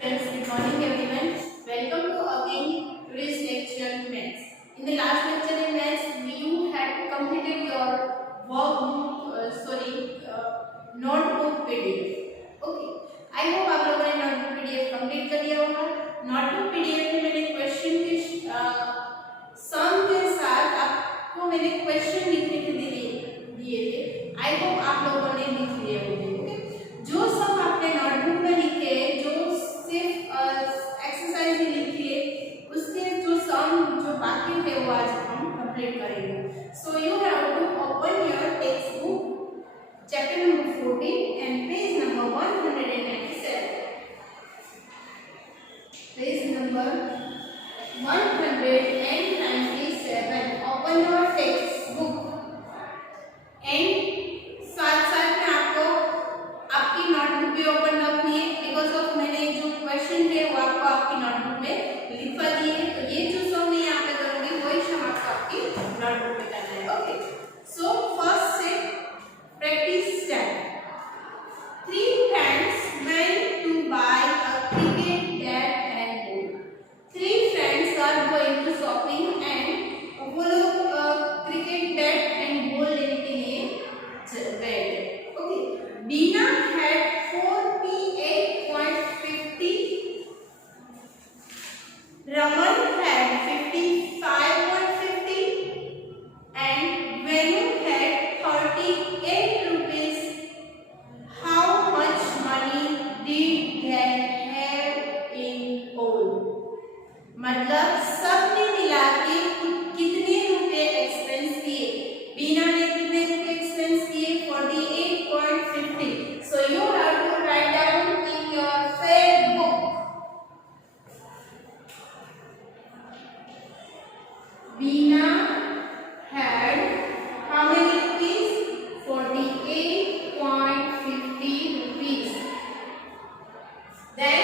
Friends, good morning everyone. Welcome to again today's lecture maths. In the last lecture in maths, you had completed your notebook PDF. Okay. I hope आप लोगों ने notebook PDF complete कर लिया होगा. Notebook PDF में मैंने question के सम के साथ आपको मैंने क्वेश्चन लिखने के दिए थे. I hope आप लोगों ने लिख लिया होगा. Okay. जो सम आपने नोटबुक में लिखे, जो सिर्फ एक्सरसाइज ही लिखिए, उसके जो सम जो बाकी थे वो आज हम कंप्लीट करेंगे. So you have to open your text book chapter number 14 and page number 197. Page number 197. Open your text book and साथ साथ में आपको आपकी नोटबुक भी ओपन रखनी है, बिकॉज ऑफ मैंने जो क्वेश्चन थे वो आपको आपकी नोटबुक में लिखवा दिए हैं. तो ये जो सम मैं यहाँ पे करूंगी वही सम आपको आपकी नोटबुक में करना है. Okay. So first set practice start. 3 friends went to buy a cricket bat and ball. 3 friends are going to shopping and वो लोग क्रिकेट बैट एंड बॉल लेने के लिए गए. Okay. Bina had 48.50. Raman had 55.50 and Venu had 38 rupees. How much money did they have in all? मतलब सबने मिला के कितने रुपए एक्सपेंस किए. बीना ने कितने रुपए एक्सपेंस किए? 48.50. So you have to write down in your fair book. Veena had how many rupees? 48.50 rupees. Then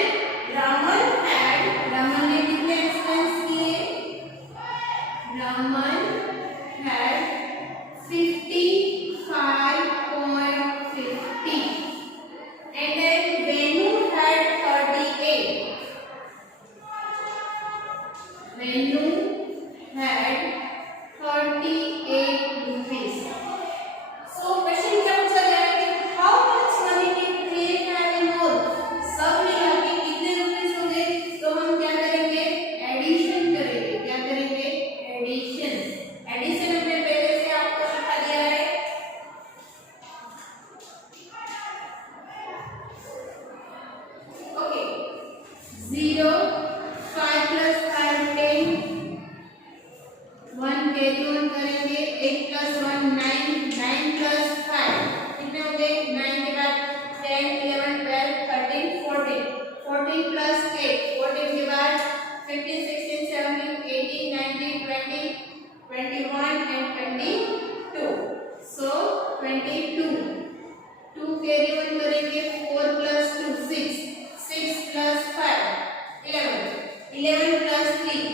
Raman ने कितने एक्सपेंस किए? Raman had 55.50. And then Venu had 38. Venu had 38 rupees. So question क्या पूछा गया है कि how much money did they have in all? सब मिला के कितने रुपीस हो गए? तो हम क्या करेंगे? एडिशन करेंगे. क्या करेंगे? एडिशन. एडिशन हमने पहले से आपको सिखा दिया है. ओके. 0 5 plus 5 10. 1 कैरी ऑन करेंगे. 8 plus 1 9. 9 plus 5 कितने हो गए? 9 के बाद 10 11 12 13 14. 14 plus 8 14 के बाद 15 16 17 18 19 20 21 and 22. So 22. 2 कैरी ऑन करेंगे. 4 plus 2 6. 6 plus 5 11. 11 plus 3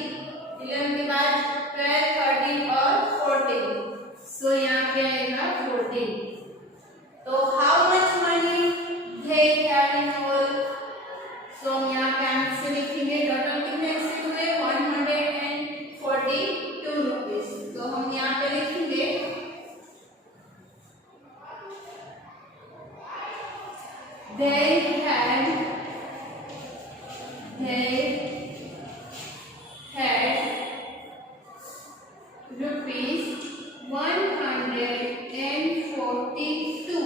11 के बाद 12 13 और 14. सो यहाँ पे आएगा 14. तो how much money they have in all? सो हम यहाँ पे आंसर लिखेंगे. टोटल कितने एक्सपेंस हुए? 142 रुपीस. तो हम यहाँ पे लिखेंगे they had rupees 142.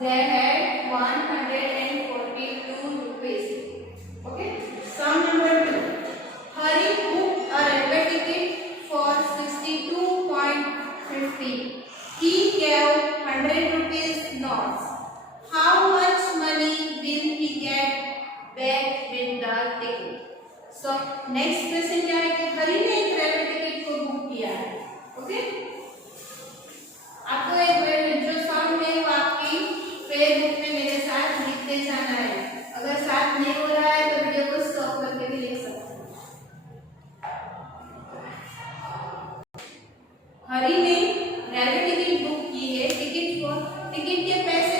They had 142 rupees. Okay. Sum number 2. Hari booked a railway ticket for 62.50. He gave 100 rupees notes. How much money will he get back with the ticket? So next question क्या है कि हरी ने एक railway ticket को book किया है. Okay. आपको एक जो सम है वो आपकी फेयर बुक में मेरे साथ लिखते जाना है. अगर साथ नहीं हो रहा है तो वीडियो को स्टॉप करके भी लिख सकते हैं. हरी ने रेलवे टिकट बुक की है. टिकट के पैसे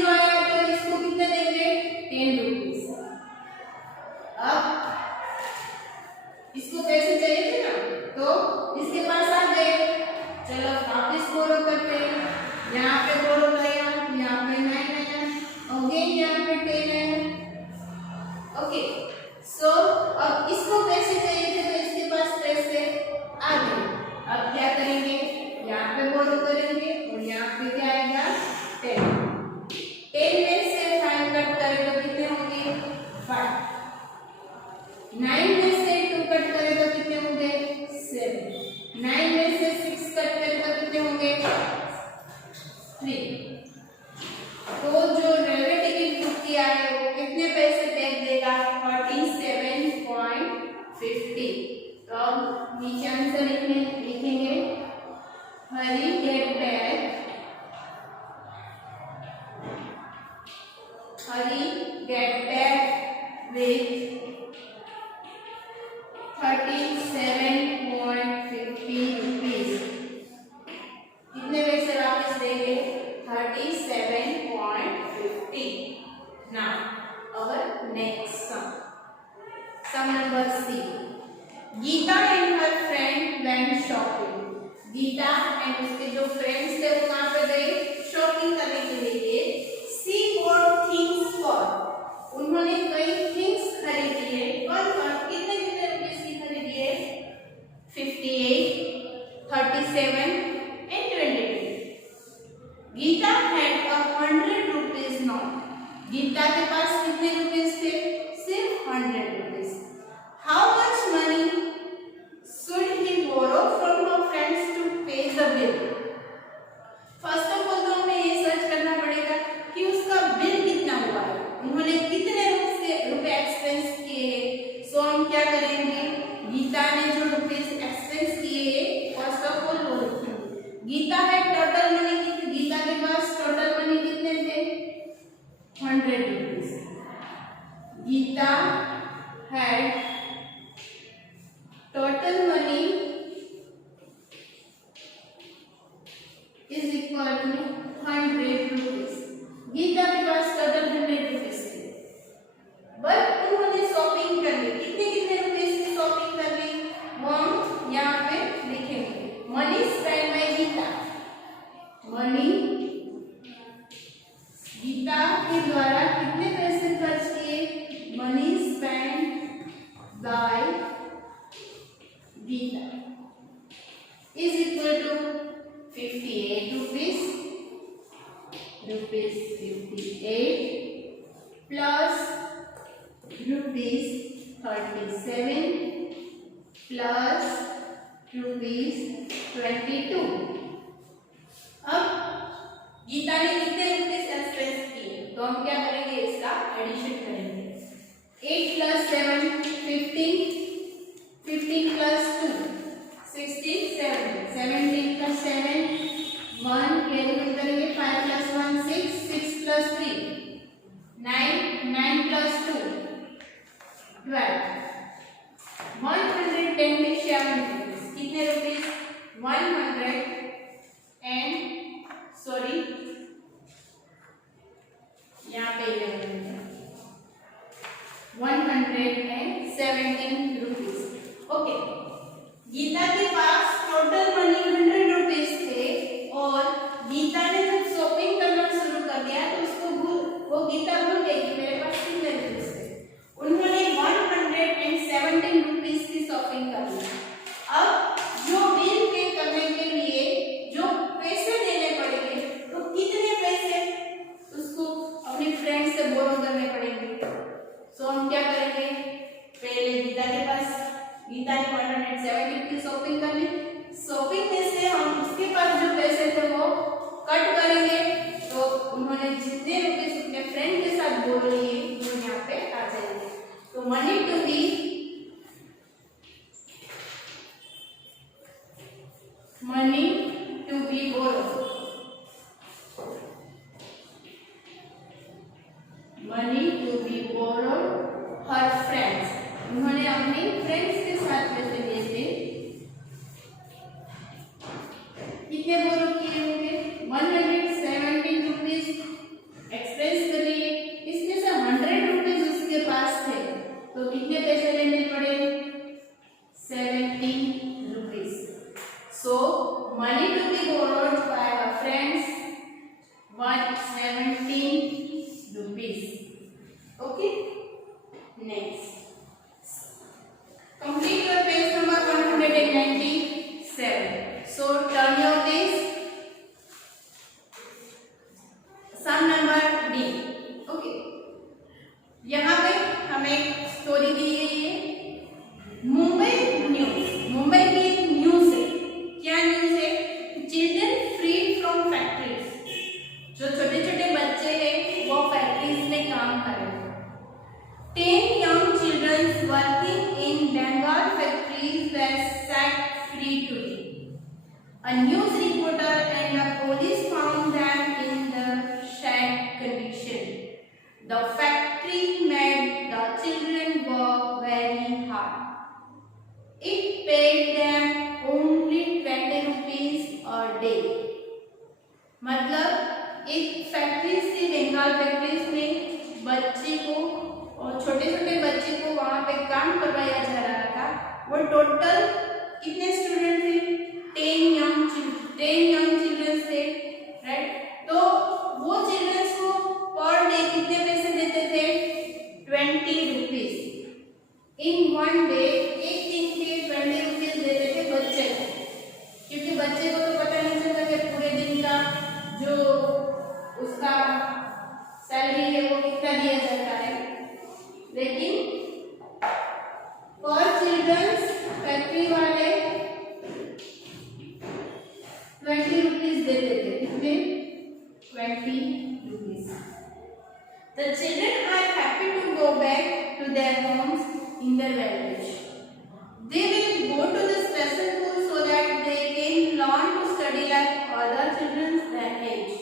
जीरो आया तो इसको कितने देंगे 10 रुपीज। अब इसको पैसे चाहिए थे ना तो इसके पास आ गए, चलो वापस बोरो करते हैं। यहाँ पे बोरो आया, यहाँ पे 9 आया, अगेन यहाँ पे 10 आया। ओके सो अब इसको पैसे चाहिए थे तो इसके पास पैसे आ गए। अब क्या करेंगे, यहाँ पे बोरो करेंगे और यहाँ पे क्या आएगा 10। 10 में से 5 कट करें तो कितने होंगे 5। 9 में से 2 कट करें तो कितने होंगे 7। 9 में से 6 कट करें तो कितने होंगे 3। तो जो रेलवे टिकट बुक किया है वो कितने पैसे टैग देगा 47.50। तो अब नीचे आंसर लिखेंगे हरी गेट बैक with 37.50 rupees। कितने पैसे वापस देंगे 37.50। Now our next sum number C। Gita and her friend went shopping। Gita and उसके जो फ्रेंड्स थे वो कहाँ पे गए शॉपिंग करने के लिए। She bought things for। उन्होंने कई थिंग्स खरीदी है और कितने कितने रुपीस की खरीदी है 58, 37 and 22। Gita had a 100 rupees note। Gita के पास कितने रुपीस थे सिर्फ 100 rupees. How much money should he borrow from her friends to pay the bill? First of all तो हमें ये सर्च करना पड़ेगा कि उसका बिल कितना हुआ है, उन्होंने कितने रुपए एक्सपेंस किए हैं। सो हम क्या करेंगे गीता ने जो रुपीस एक्सपेंस किए हैं फर्स्ट ऑफ ऑल वो लिखेंगे। गीता है टोटल मनी कितने, गीता के पास टोटल मनी कितने थे 100 rupees. Gita had total money is equal to 100 rupees। Gita के पास टोटल 100 रुपीस थे, बट उन्होंने शॉपिंग कर ली। कितने कितने रुपीस की शॉपिंग कर ली वो हम यहाँ पे लिखेंगे। Money spend by Gita. Money Gita के द्वारा कितने पैसे खर्च किए money spend by Gita is equal to 58 rupees 58 plus rupees 37 plus rupees 22। अब गीता ने कितने रुपीस एक्सपेंस किए तो हम क्या करेंगे इसका एडिशन करेंगे। 8 plus 7 15, 15 plus 2 16, 17 plus 7 1 कैरी करेंगे। 5 plus 1 6, 6 plus 3 9, 9 plus 2 12। 110 में 7 रुपीस कितने रुपीस 100 and सॉरी यहाँ पे 117 रुपीस। ओके गीता के पास टोटल मनी 100 रुपीस थे और गीता ने जब शॉपिंग करना शुरू कर दिया तो उसको वो गीता भूल गई कि मेरे पास कितने रुपीस थे। उन्होंने 117 रुपीस की शॉपिंग कर ली। अब जो बिल पे करने के लिए जो पैसे देने पड़ेंगे तो कितने पैसे उसको अपने फ्रेंड से बोरो करने पड़ेंगे। सो हम क्या करेंगे पहले गीता ने 170 की शॉपिंग कर ली। शॉपिंग में से हम उसके पास जो पैसे थे वो कट करेंगे तो उन्होंने जितने रुपीस अपने फ्रेंड के साथ बोल लिए वो यहाँ पे आ जाएंगे। तो money to be borrow money to be borrow her friends. उन्होंने अपने फ्रेंड्स के साथ पैसे लिए थे। कितने बोरो किए होंगे 117 rupees 17 rupees. Okay, next complete your page number 197. So turn your page, sum number D. Okay, यहाँ पे हमें स्टोरी दी गई है मुंबई न्यूज। मुंबई की न्यूज है, क्या न्यूज है? चिल्ड्रन फ्री फ्रॉम फैक्ट्रीज, जो छोटे छोटे बच्चे हैं वो फैक्ट्रीज में काम कर रहे हैं। 10 young children working in Bengal factories were set free today. A news reporter and the police found them in the sad condition. The factory made the children work very hard. It paid them only 20 rupees a day. मतलब एक factories थी, Bengal factories में बच्चे को और छोटे छोटे बच्चे को वहां पे काम करवाया जा रहा था। वो टोटल कितने स्टूडेंट थे? 10 young चिल्ड्रन थे, राइट? तो वो चिल्ड्रंस को पर डे कितने पैसे देते थे? 20 रुपीज इन वन डे। एक दिन के 20 रुपीज देते थे बच्चे को, क्योंकि बच्चे को तो पता नहीं चलता कि पूरे दिन का जो उसका सैलरी है वो कितना दिया जाता है। लेकिन पर चिल्ड्रंस फैक्ट्री वाले 20 रुपीज देते थे। कितने? 20 rupees. The children are happy to go back to their homes in their village. They will go to the special school so that they can learn to study like other children their age.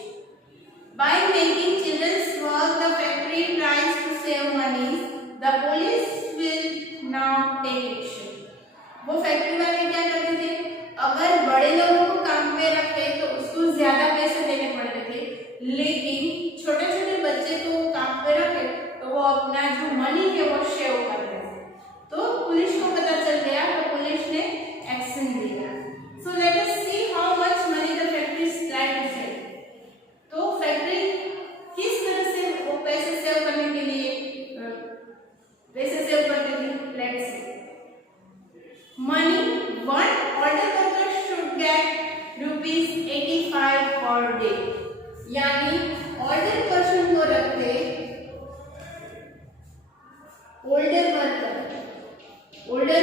By making children work, the factory tries to save money. The police will now take action. वो factory वाले क्या करते थे? अगर बड़े लोगों को काम पे रखे तो उसको ज्यादा पैसे देने पड़ते थे, लेकिन छोटे छोटे बच्चे को काम पे रखे तो वो अपना जो मनी है वो सेव कर रहे थे। तो पुलिस को पता चल गया, तो पुलिस ने एक्शन लिया। So let us see how much money the factory try to save. तो फैक्ट्री किस तरह से वो पैसे सेव करने के लिए पैसे सेव करते थे? Let's see money one order worker should get ₹85 per day. यानी ऑर्डर पर्सन को रखते ओल्डर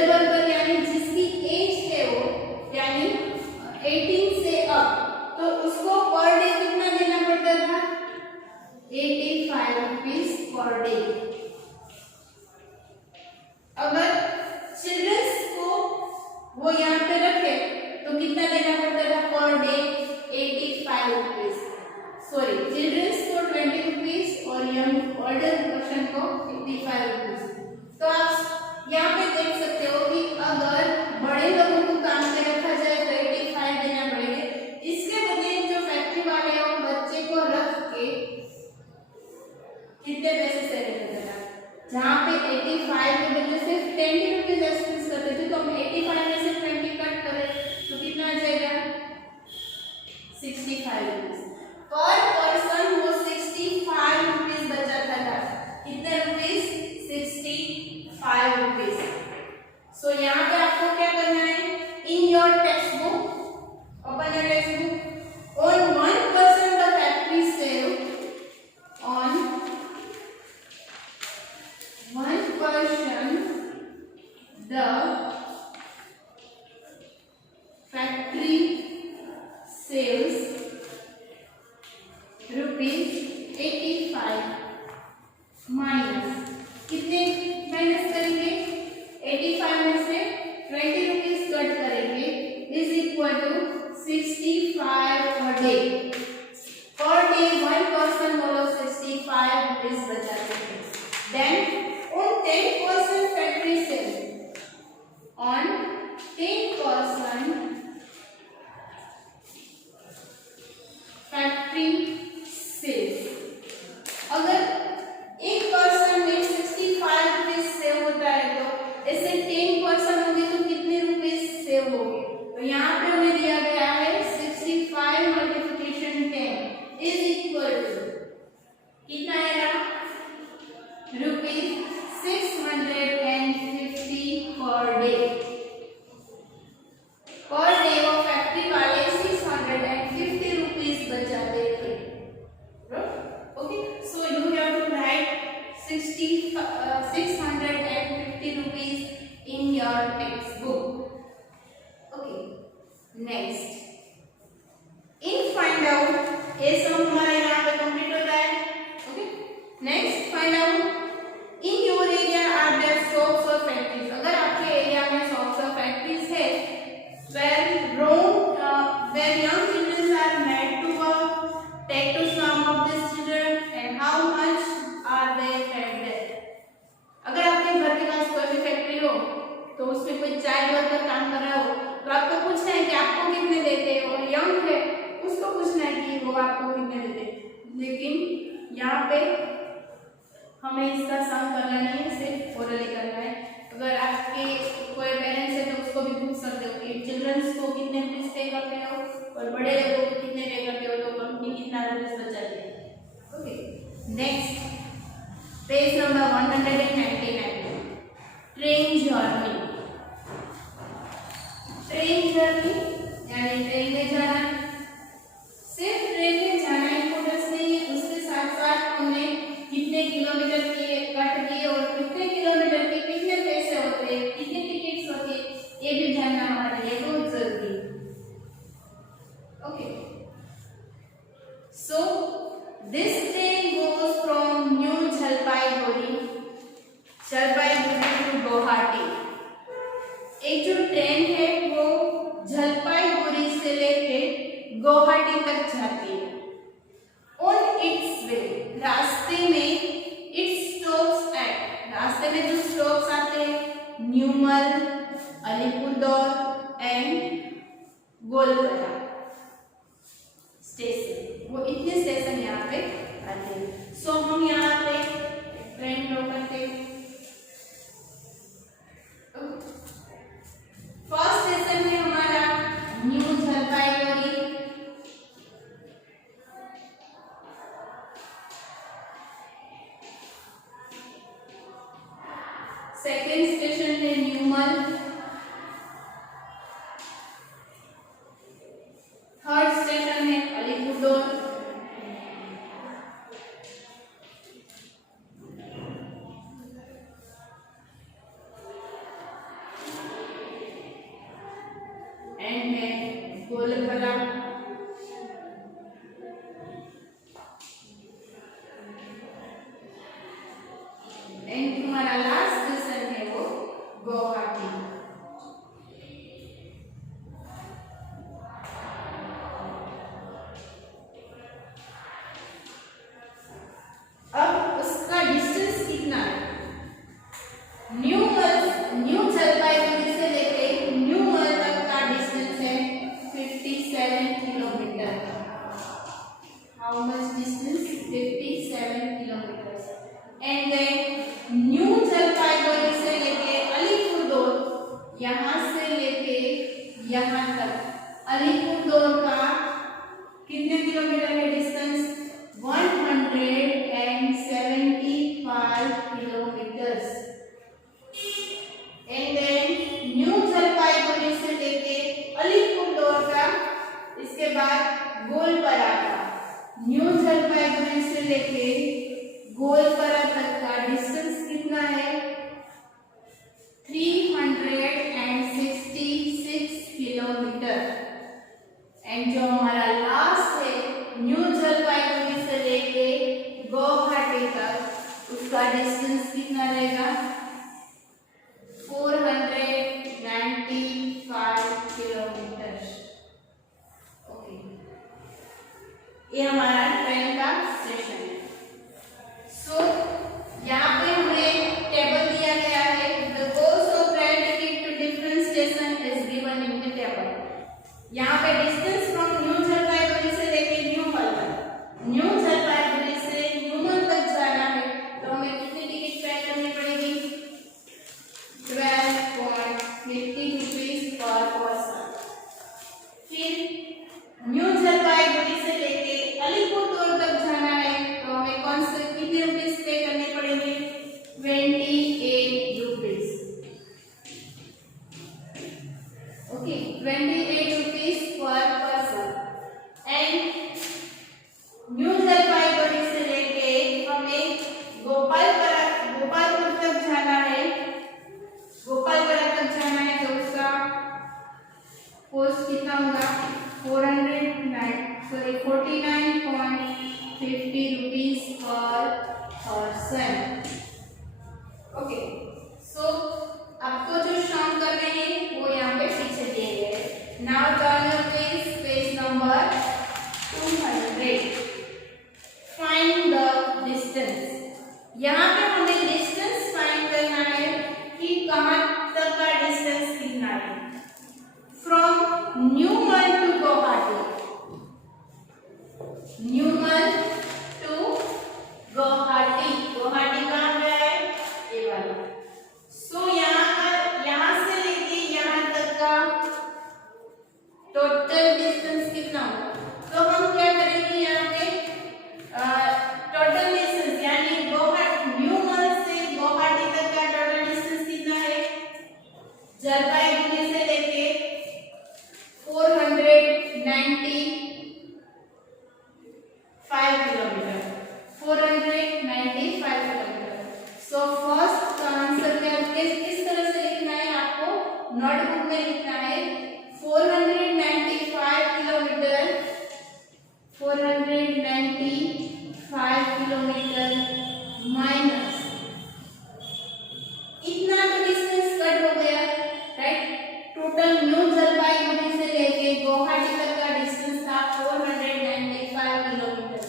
वर्कर यानी जिसकी एज है वो यानी 18 से अप, तो उसको पर डे कितना देना पड़ता था? 85 रुपीज पर डे। अगर चिल्ड्रंस को वो यहाँ पे रखे तो कितना देना पड़ता था per day? 85 rupees. Sorry, children's को 20 रुपीज और यंग ऑल्डर पर्सन को 85 रुपीज। तो आप यहाँ पे देख सकते हो कि अगर बड़े लोगों को काम पे रखा जाए तो 85 देना पड़ेगा। इसके बदले जो फैक्ट्री वाले हैं वो बच्चे को रख के कितने पैसे से लेते थे? जहाँ पे 85 के बदले सिर्फ 20 रुपीज एक्सपेंस करते थे, तो हम 85 में से 20 कट करें तो कितना आ जाएगा? 65 रुपीज पर पर्सन। वो 65 रुपीज बचाता था। कितने रुपीज? 65 रुपीज। सो यहाँ पे आपको क्या करना है? In your text book, open your text book, on 1% the factory save, on 1% the factory saves ₹85 minus कितने माइनस करेंगे? 85 में से 20 रुपीज कट करेंगे is equal to 65 per day. Per day 1% बोलो 65 रुपीज बचाते हैं। Then on 10% factory sale, on 10% factory sales, अगर 1% में 65 रुपीज सेव होता है तो ऐसे 10% होंगे तो कितने रुपीज सेव होंगे? तो यहाँ पे हमें दिया गया है 65 multiplication 10 is equal to 650 rupees in your textbook. Okay, next in find out, ये सब हमारा यहाँ पे कंप्लीट होता है. Okay, next find out in your area are there shops और फैक्ट्रीज. अगर आपके एरिया में शॉप्स और फैक्ट्रीज है, where young children are made to work, take to some of these children and how much are they paid there. अगर आपके घर के पास कोई भी फैक्ट्री हो तो उसमें कोई चाइल्ड वर्कर काम कर रहा हो तो आपको पूछना है कि आपको कितने देते हैं, और यंग है उसको पूछना है कि वो आपको कितने देते हैं. लेकिन यहाँ पे हमें इसका सम करना नहीं है, सिर्फ ओरली करना है. अगर आपके कोई पेरेंट्स है तो उसको भी पूछ सकते हो कि चिल्ड्रंस को कितने रुपीस पे करते हो और बड़े लोगों को कितने पे करते हो, तो कंपनी कितना रुपीस बचाती है. Okay, next page number 199. Train journey. Train journey यानी ट्रेन में जाना. सिर्फ ट्रेन में जाना इम्पोर्टेंस नहीं है, उसके साथ साथ हमने कितने किलोमीटर के कट दिए और कितने किलोमीटर के कितने पैसे होते हैं, कितने टिकट्स होते हैं, ये भी जानना हमारे लिए बहुत जरूरी है. Okay, so this train goes from new Jalpaiguri to Guwahati. एक जो ट्रेन है वो जलपाईगुड़ी से लेके गुवाहाटी तक जाती है. ऑन इट्स वे, रास्ते में इट स्टॉप्स एट, रास्ते में जो स्टॉप्स आते हैं न्यूमल, अलीपुरदौर एंड गोलपारा स्टेशन, वो इतने स्टेशन यहाँ पे आते हैं. सो हम यहाँ पे ट्रेन ड्रॉ करते हैं. फर्स्ट स्टेशन है हमारा न्यू जलपाईगुड़ी. सेकेंड स्टेशन है न्यूमल. थर्ड स्टेशन है अलीपुरदौर. एंड है गोलपारा. एंड हमारा लास्ट स्टेशन है वो गुवाहाटी. अब उसका डिस्टेंस कितना है? न्यू जलपाईगुड़ी से लेके न्यूमल तक का डिस्टेंस है 57 kilometre. How much distance? 57 kilometre. And then new Jalpaiguri से लेके अलीपुरदौर, यहाँ से लेके यहाँ तक अलीपुरदौर का कितने किलोमीटर है distance? 175 kilometres. And then new Jalpaiguri से लेके अलीपुरदौर का, इसके बाद गोलपारा का, न्यू जलपाईगुड़ी से लेके गोलपारा तक का डिस्टेंस कितना है? 366 किलोमीटर. एंड जो हमारा लास्ट है न्यू जलपाईगुड़ी से लेके गुवाहाटी तक, उसका डिस्टेंस कितना रहेगा? 495 किलोमीटर. ओके, ये हमारा ट्रेन का स्टेशन है. सो यहाँ पे हमें टेबल दिया गया है. The cost of rail ticket to different station is given in the table. यहाँ पे डिस्टेंस फ्रॉम न्यू जलपाईगुड़ी से लेके न्यूमल तक, न्यू जलपाईगुड़ी से न्यूमल तक जाना है तो हमें कितनी टिकट पे करनी पड़ेगी? person. ओके, सो आपको जो सम करने हैं वो यहाँ पे पीछे दिए गए हैं. Now turn your page number 200. Find the distance. यहाँ पे हमें डिस्टेंस फाइंड करना है कि कहाँ तक का डिस्टेंस कितना है. From Numal to Guwahati. Numal to Guwahati. Guwahati कहाँ गया है? ये वाला. सो यहाँ से लेके यहाँ तक का टोटल डिस्टेंस कितना होगा? तो हम क्या करेंगे यहाँ पे टोटल डिस्टेंस यानी न्यूमल से गुवाहाटी तक का टोटल डिस्टेंस कितना है? जलपाईगुड़ी से लेके 495 kilometre. 495 kilometre. So first answer क्या किस तरह से लिखना है आपको नोटबुक में लिखना है. 495 किलोमीटर 495 किलोमीटर माइनस इतना तो डिस्टेंस कट हो गया, राइट. टोटल न्यू जलपाईगुड़ी से लेके गुवाहाटी तक का डिस्टेंस था 495 किलोमीटर.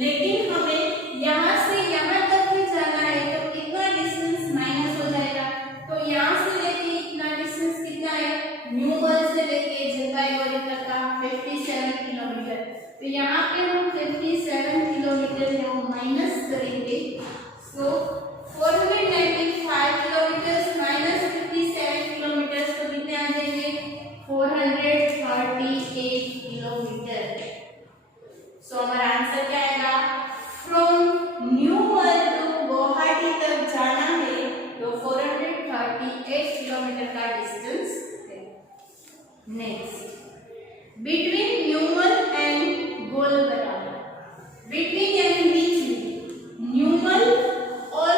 लेकिन हमें यहाँ से यहाँ तक ही जाना है तो कितना डिस्टेंस माइनस हो जाएगा. तो यहाँ से लेके इतना डिस्टेंस कितना है? न्यूमल से लेके जलपाईगुड़ी तक का 57 किलोमीटर. तो यहाँ पे हम 57 किलोमीटर है वो माइनस करेंगे. सो 495 किलोमीटर माइनस 57 किलोमीटर तो कितने आ जाएंगे? 438 किलोमीटर. सो हमारा आंसर क्या आएगा? फ्रॉम न्यूमल टू गुवाहाटी तक जाना है तो 438 किलोमीटर का डिस्टेंस है. Next, between Numal and Goalpara. Between यानी बीच में. न्यूमल और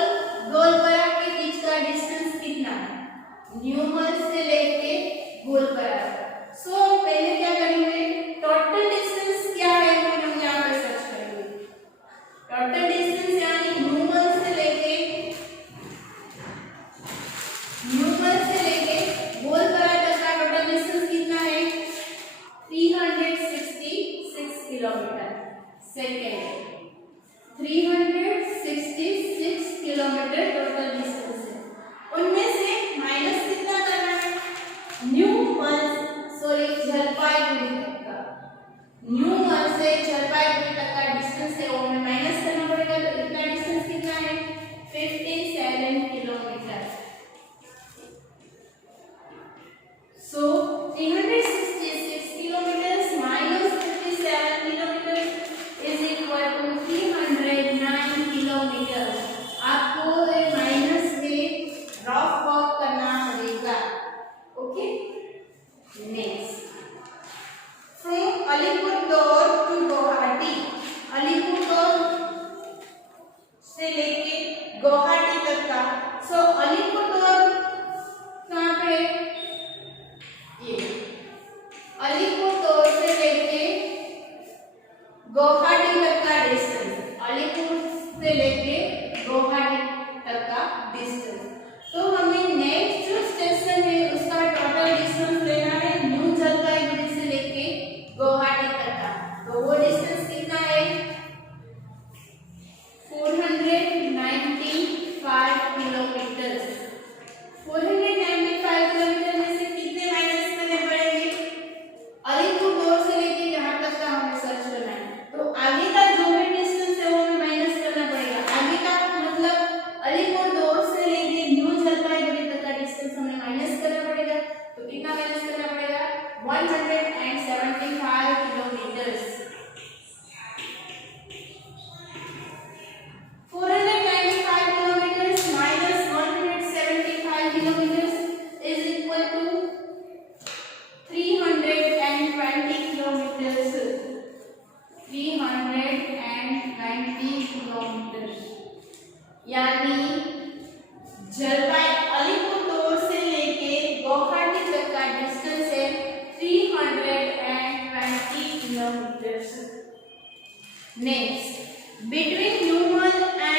गोलबरा के बीच का डिस्टेंस कितना है? न्यूमल से लेके गोलबरा. सो पहले क्या करेंगे? टोटल डिस्टेंस क्या है वो हम यहाँ पे सर्च करेंगे. टोटल डिस्टेंस यानी न्यूमल से लेके गोलबरा तक का टोटल डिस्टेंस कितना है? 366 kilometre. Second, 366 kilometre total distance है. उनमें से माइनस कितना करना है? जलपाईगुड़ी तक का. न्यूमल से जलपाईगुड़ी तक का डिस्टेंस है वो हमें माइनस करना पड़ेगा. तो इतना डिस्टेंस कितना है? 57 kilometre. So 366 kilometers minus 57 kilometers is equal to 309 kilometers. आपको माइनस में रफ वर्क करना पड़ेगा. Okay, next, from Alipurduar to Guwahati. Alipurduar से लेके गुवाहाटी तक का. सो अलीपुरदुआर कहाँ पे? अलीपुरदुआर से लेके गुवाहाटी तक का डिस्टेंस. अलीपुर से लेके गुवाहाटी तक का डिस्टेंस. तो हमें नेक्स्ट जो स्टेशन है उसका टोटल डिस्टेंस लेना है न्यू जलपाईगुड़ी से लेके गुवाहाटी तक का. तो वो डिस्टेंस कितना है? 495 किलोमीटर. 495 किलोमीटर में से कितने माइनस करने पड़ेंगे? अलीपुरदुआर से लेके यहाँ तक का हमें सर्च करना है. तो आगे का जो भी डिस्टेंस है वो हमें माइनस करना पड़ेगा. आगे का मतलब अलीपुरदुआर से लेके न्यू जलपाईगुड़ी तक का डिस्टेंस हमें माइनस करना पड़ेगा. तो कितना माइनस करना पड़ेगा? 175 kilometre. 495 kilometers minus 175 kilometers is equal to 320 kilometers. 320 kilometers. यानी अलीपुरदुआर से लेके गुवाहाटी तक का डिस्टेंस है 320 kilometre. Next, between Numal and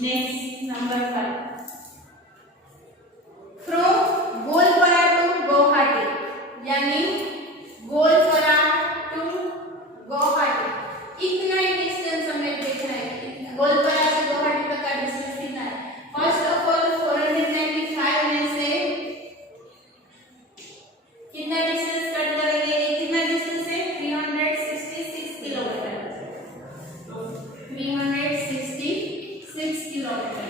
next number 5, from Goalpara to Guwahati, यानी गोलपारा टू गुवाहाटी इतना ही डिस्टेंस हमें देखना है। गोलपारा से गुवाहाटी तक का डिस्टेंस कितना है? फर्स्ट ऑफ ऑल 495 में से कितना डिस्टेंस कट करेंगे? कितना डिस्टेंस है? 366 किलोमीटर, 366 किलोमीटर।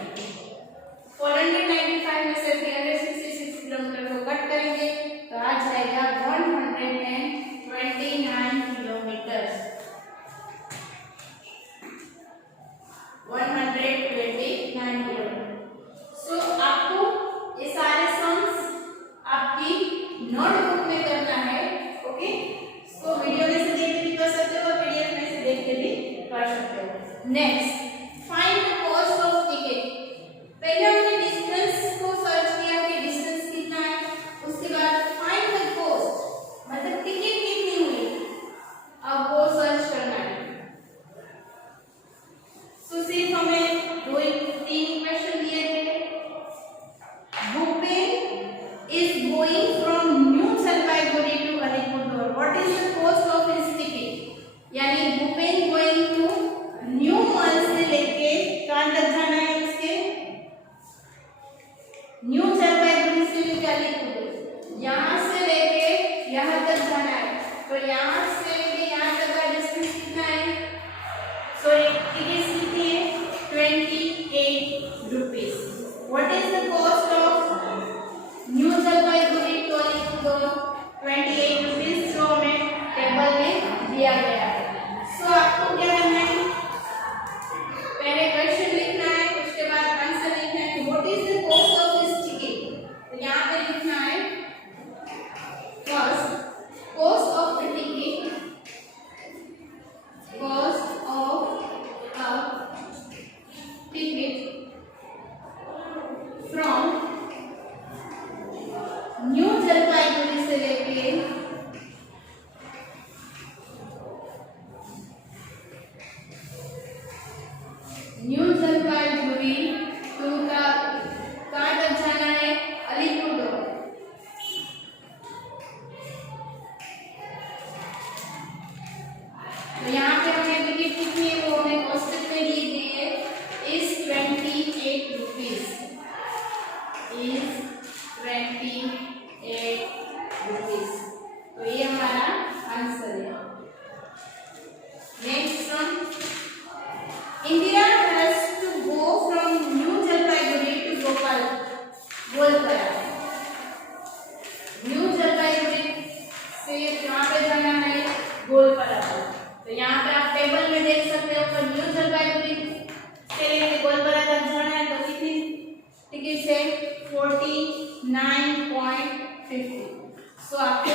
495 में से 366 किलोमीटर को कट करेंगे तो आ जाएगा 129 किलोमीटर, 129 किलोमीटर। सो आपको ये सारे सम्स आपकी नोटबुक में करना है। ओके, सो वीडियो में से देख के भी कर सकते हो और पीडीएफ में से देख के भी कर सकते हो। Next, find the cost of ticket. पहले हमने डिस्टेंस को सर्च किया कि डिस्टेंस कितना है, उसके बाद फाइंड द कॉस्ट, मतलब टिकट कितनी हुई, अब वो सर्च करना है। सो सिर्फ हमें 2-3 क्वेश्चन दिए थे। Bhupen is going from New Jalpaiguri to Alipurduar. What is the cost of his ticket? यानी Bhupen going to new mall से लेके कहाँ तक जाना है उसके? न्यू जलपाईगुड़ी से लेके अलीपुर, यहाँ से लेके यहाँ तक जाना है। तो यहाँ से लेके यहाँ तक का डिस्टेंस कितना है? सॉरी, टिकट कितनी है? 28 rupees. What is the cost of new Jalpaiguri to Alipur? 28 rupees, जो हमें टेबल में दिया गया है। सो आपको क्या करना है? पहले क्वेश्चन लिखना है, उसके बाद आंसर लिखना है। What is the cost of this ticket? तो यहाँ पे लिखना है first cost of the ticket, cost of a ticket from new Jalpaiguri से लेके न्यू जलपाईगुड़ी टू का कहाँ तक जाना है? अलीपुरदुआर। तो यहाँ पे हमें टिकट कितनी है वो हमें कॉस्ट में दी गई है, इज 28 रुपीज, इज 28 रुपीज। तो ये हमारा आंसर है। Next one, Indira has to go from New Jalpaiguri to Goalpara. New Jalpaiguri से कहाँ पे जाना है? गोलपारा को। तो यहाँ पे आप टेबल में देख सकते हो कि न्यू जलपाईगुड़ी से लेके गोलपारा तक जाना है तो कितनी टिकट है? 49.50। सो आपको